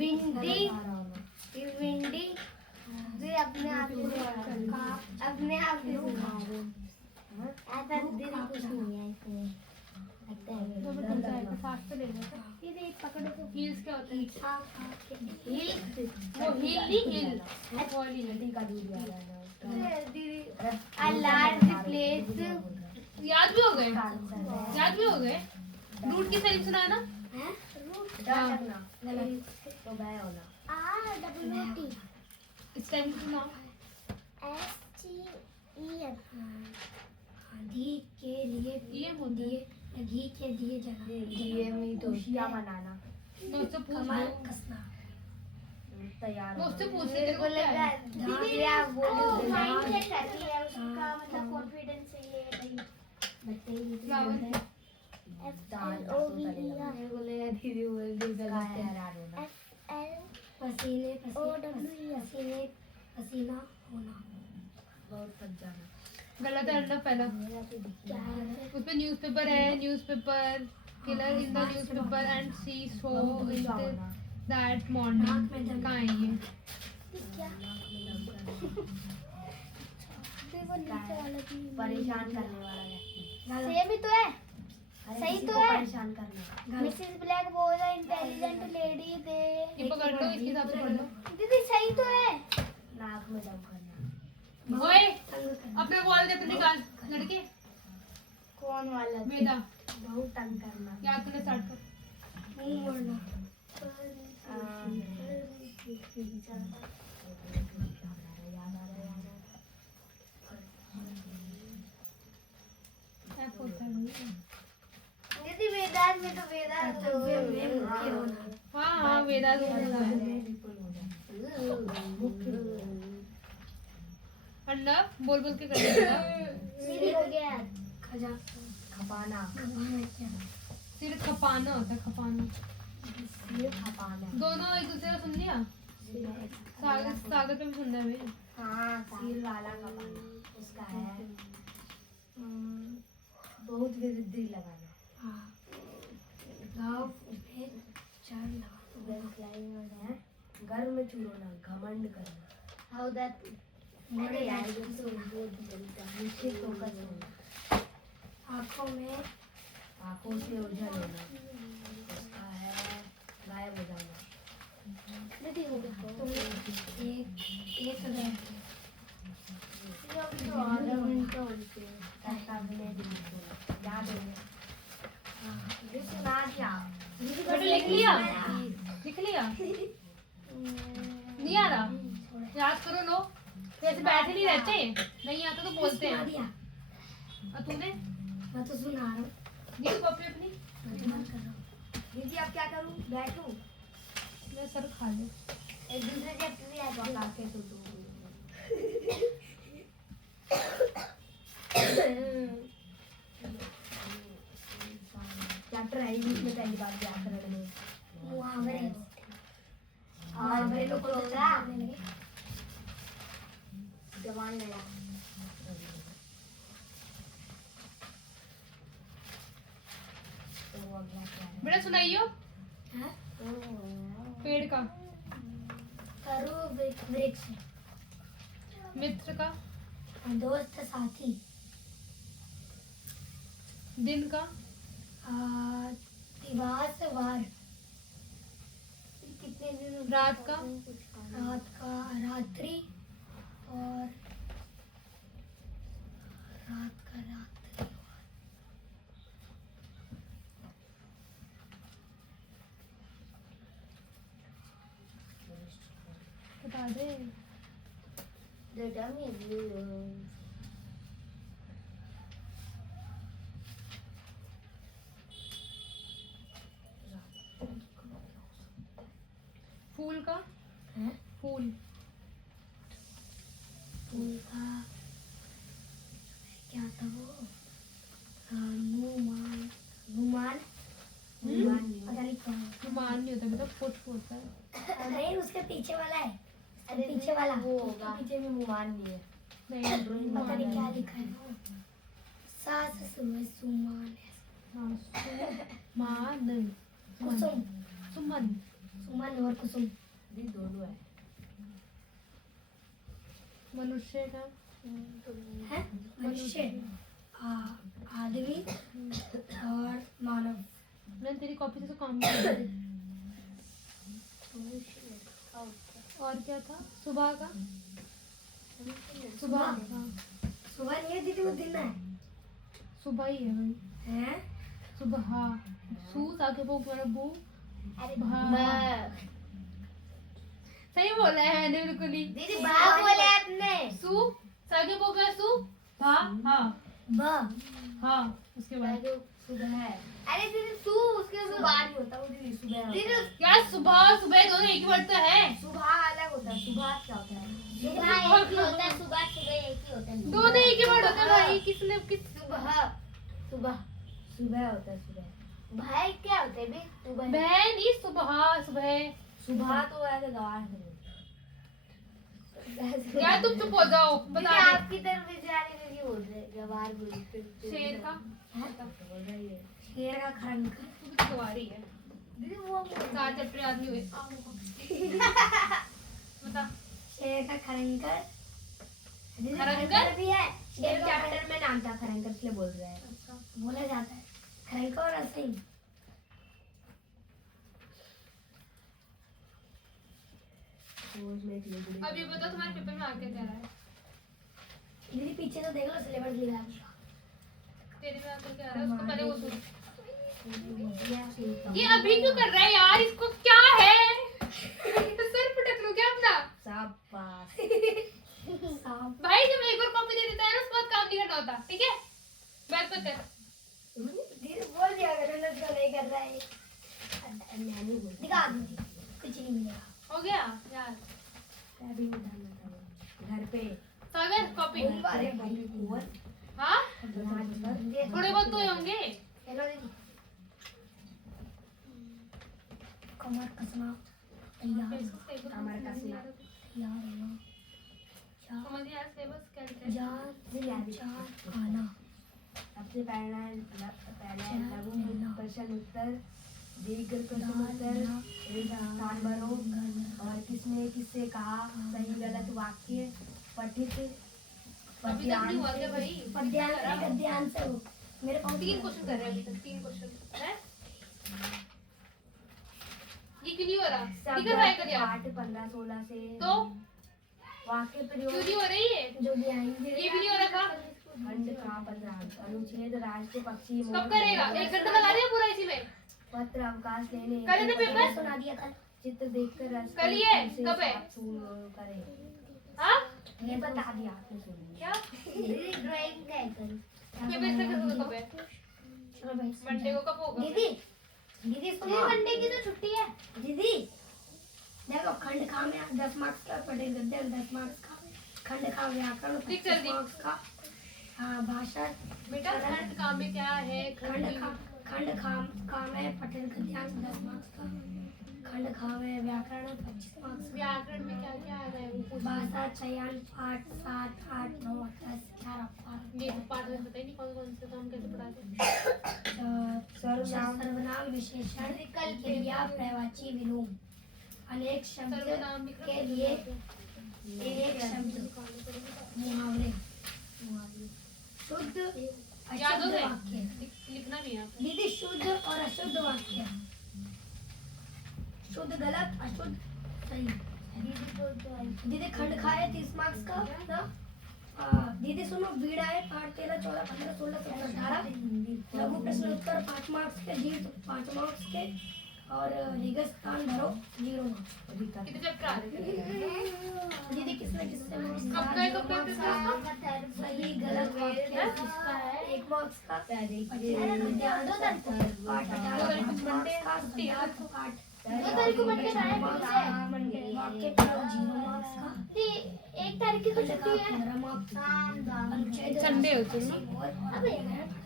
भिंडी भिंडी फिर अपने आप ऐसा दिल कुछ नहीं है इसमें लगता है ये पकड़ो तो हील्स क्या होता है? हिल वो हिल नहीं हिल वाली दीदी a large place याद भी हो गए रूट की स्पेलिंग सुना है ना? तो बाय होना RWT इस टाइम सुना STEN घी के लिए ये बोलते हैं घी के दिए जगह दिए में तो क्या बनाना मुझसे पूछ कमर लो कसना तैयार मुझसे पूछ ले मेरे को लगा दीदी आप बोलो माइंडसेट रहती है उसका मतलब कॉन्फिडेंस से ये नहीं क्या बोलते हैं? FLOVE मेरे को लगा दीदी बोल दी पसीने पसीने पसीना होना बहुत थक जाना गलत है अंडा पहला उसपे न्यूज़पेपर है newspaper killer in the newspaper and see so in that morning कहाँ है ये? परेशान करने वाला व्यक्ति सेम ही तो है सही तो है परेशान करना मिसेस ब्लैक बहुत इंटेलिजेंट लेडी थे ये पकड़ लो इसके हिसाब से पढ़ लो दीदी सही तो है नाक में दम करना ओए अपने वॉल के निकाल लड़के कौन वाला मेदा बहुत तंग करना याद करना स्टार्ट कर मुंह मोड़ना F होता है दीदी वेदांत में तो वेदांत हाँ वेदा अंडा बोल बोल के कर देगा दीदी हो गया खजा खपाना सिर खपाना होता है खपाना खपाना दोनों एक दूसरे का सुन लिया सागर पे भी सुनना है भाई हाँ सिर वाला खपाना उसका है बहुत वृद्धि लगाना गाँव पे चढ़ लगाना घर में चुरोना घमंड करना हाउ दैट मेरे यार जो नीचे फोकस होना आँखों से ओझल होना उसका है गायब हो जाना दीदी हो गया एक तो आधा घंटा होते हैं याद हो गया सुना दिया बेटा लिख लिया नहीं आ रहा याद करो लो वैसे बैठे नहीं रहते नहीं आता तो बोलते हैं और तूने मैं तो सुना रहा हूँ ये कॉपी अपनी दीदी अब क्या करूँ बैठूँ मैं सर खा लूँ एक दूसरे चैप्टर भी आज पका के तो दो चैप्टर है इंग्लिश में पहली बार व्याकरण में मुहावरे लोग तो जवान नया तो अगला क्या है बेटा सुनाइयो पेड़ का करो वृक्ष मित्र का दोस्त साथी दिन का दिवस वार कितने दिन रात का रात्रि और रात का रात्रि बता दे फूल का फूल का क्या था वो गुमान पता नहीं क्या है। रुमान नहीं होता बेटा पुष्प होता है नहीं उसके पीछे वाला है पीछे वाला वो होगा पीछे में मुमान नहीं है नहीं पता नहीं क्या लिखा है सास सुमन सुमान हाँ, मान कुसुम सुमन मन और कुसुम। दीदी दोनों है। मनुष्य का है मनुष्य, आदमी और मानव। मैं तेरी कॉपी से तो काम कर रही थी। और क्या था? सुबह का सुबह। हाँ सुबह नहीं है दीदी, वो दिन है। सुबह ही है भाई। हैं? सुबह। हाँ सू ताके वो मेरा बू। अरे हाँ। सही बोला है मैंने बिल्कुल ही। दीदी बा बोले आपने। सू सागे वो का सू भा। हाँ ब हाँ उसके बाद सुबह है। अरे दीदी सू उसके सुबह नहीं होता, वो दीदी सुबह होता है। दीदी यार सुबह सुबह दोनों एक ही वर्ड तो है। सुबह अलग होता है, सुबह क्या होता है? सुबह एक ही होता है, सुबह सुबह एक ही होता है। दोनों एक ही वर्ड होते हैं भाई। किसने किस सुबह सुबह सुबह होता है। सुबह भाई क्या होता है बे? सुबह बहन ही सुबह सुबह। सुबह तो ऐसे गवार है। यार तुम चुप हो जाओ। बता दे। आपकी तरफ बेचारे में भी बोल रहे गवार बोलते। शेर का बोल रही है। शेर का खरंकर। तू भी तो गवारी है। दीदी वो चार चटरे आदमी हुए। बता। शेर का खरंकर। दीदी खरंकर? खरंकर भी है। एक चैप्टर में नाम था खरंकर, इसलिए बोल रहे हैं। बोला जाता है खरंकर और असही। अब ये बताओ तुम्हारे पेपर में आके क्या रहा है? दीदी पीछे तो देख लो, सिलेबस लिखा है। तेरे में आकर क्या रहा है? उसको पहले वो सुन। ये अभी क्यों कर रहा है यार? इसको क्या है? सर पटक लो क्या अपना? शाबाश। भाई जब एक बार कॉपी दे देता है ना उसके बाद काम नहीं करना होता, ठीक है? बैक पे कर। दीदी बोल दिया करो ना, तो नहीं कर रहा है। मैंने बोला दिखा दीदी, कुछ नहीं मिलेगा। हो गया यार। अभी उठाना था घर पे। सागर कॉपी। अरे भाई ओवर हाँ थोड़े थोड़े बहुत तो होंगे। हेलो दीदी। कमर कसना तैयार। कमर कसना। तैयार है ना? समझिए यार सिलेबस क्या लिखा है? जान चार खाना। सबसे पहला लघु प्रश्न उत्तर, दीर्घ प्रश्न उत्तर, स्थान भरो और किसने किससे कहा, सही गलत वाक्य, पठित अभी तक नहीं हुआ क्या भाई? पद्यांश गद्यांश से हो। मेरे पास 3 क्वेश्चन कर रहे हैं अभी तक। 3 क्वेश्चन है। ये क्यों नहीं हो रहा? ठीक है ट्राई करिए आप। 8, 15, 16 से तो वाक्य क्यों प्रयोग, नहीं हो रही है? जो भी आएंगे ये भी नहीं हो रहा था। खंड का 15, अनुच्छेद राष्ट्र पक्षी कब करेगा? 1 घंटा लगा दिया पूरा इसी में। पत्र अवकाश लेने, कल है ना पेपर? सुना दिया कल। चित्र देखकर रस कल ही है? से कब है? करें। हाँ ये बता दिया आपने, सुन क्या? ड्राइंग का है कल। पेपर इसका कब है? चलो भाई मंडे को कब होगा? दीदी, दीदी सुनो। मंडे की तो छुट्टी है। दीदी देखो, खंड खा में 10 मार्क्स का, पढ़े गद्य 10 मार्क्स का, खंड खा व्याकरण ठीक 25 जल्दी। मार्क्स का, भाषा बेटा खंड काम में क्या है? खंड खा में पठन गद्यांश 10 मार्क्स का, खंड खा में व्याकरण 25 मार्क्स का, व्याकरण में क्या क्या आ रहा है वो पूछ। भाषा चयन पाठ 7, 8, 9, 10, 11, 12, ये पाठ में पता ही नहीं कौन कौन से काम कैसे पढ़ाते हैं। सर्वनाम विशेषण क्रिया प्रवाची विलोम, अनेक शब्द सर्वनाम के लिए एक शब्द मुहावरे, शुद्ध याद हो अशुद्ध गए? वाक्य। लिखना भी है। दीदी शुद्ध और अशुद्ध वाक्य, शुद्ध गलत, अशुद्ध सही। दीदी खंड खाए 30 मार्क्स का था। दीदी सुनो, बीड़ा है 8, 13, 14, 15, 16, 17, 18। लघु प्रश्न उत्तर 5 मार्क्स के, दीर्घ 5 मार्क्स के और रेगिस्तान भरो 0 मार्क्स। कितने चैप्टर आ रहे हैं? दीदी किसने किससे मार्क्स कब का है, कब का है? सही गलत वाक्य 1 मार्क्स का, 2 तारीख को मंडे का है। वाक्य प्रयोग 0 मार्क्स का, 1 तारीख की तो छुट्टी है। 15 मार्क्स, अनुच्छेद संडे होती है और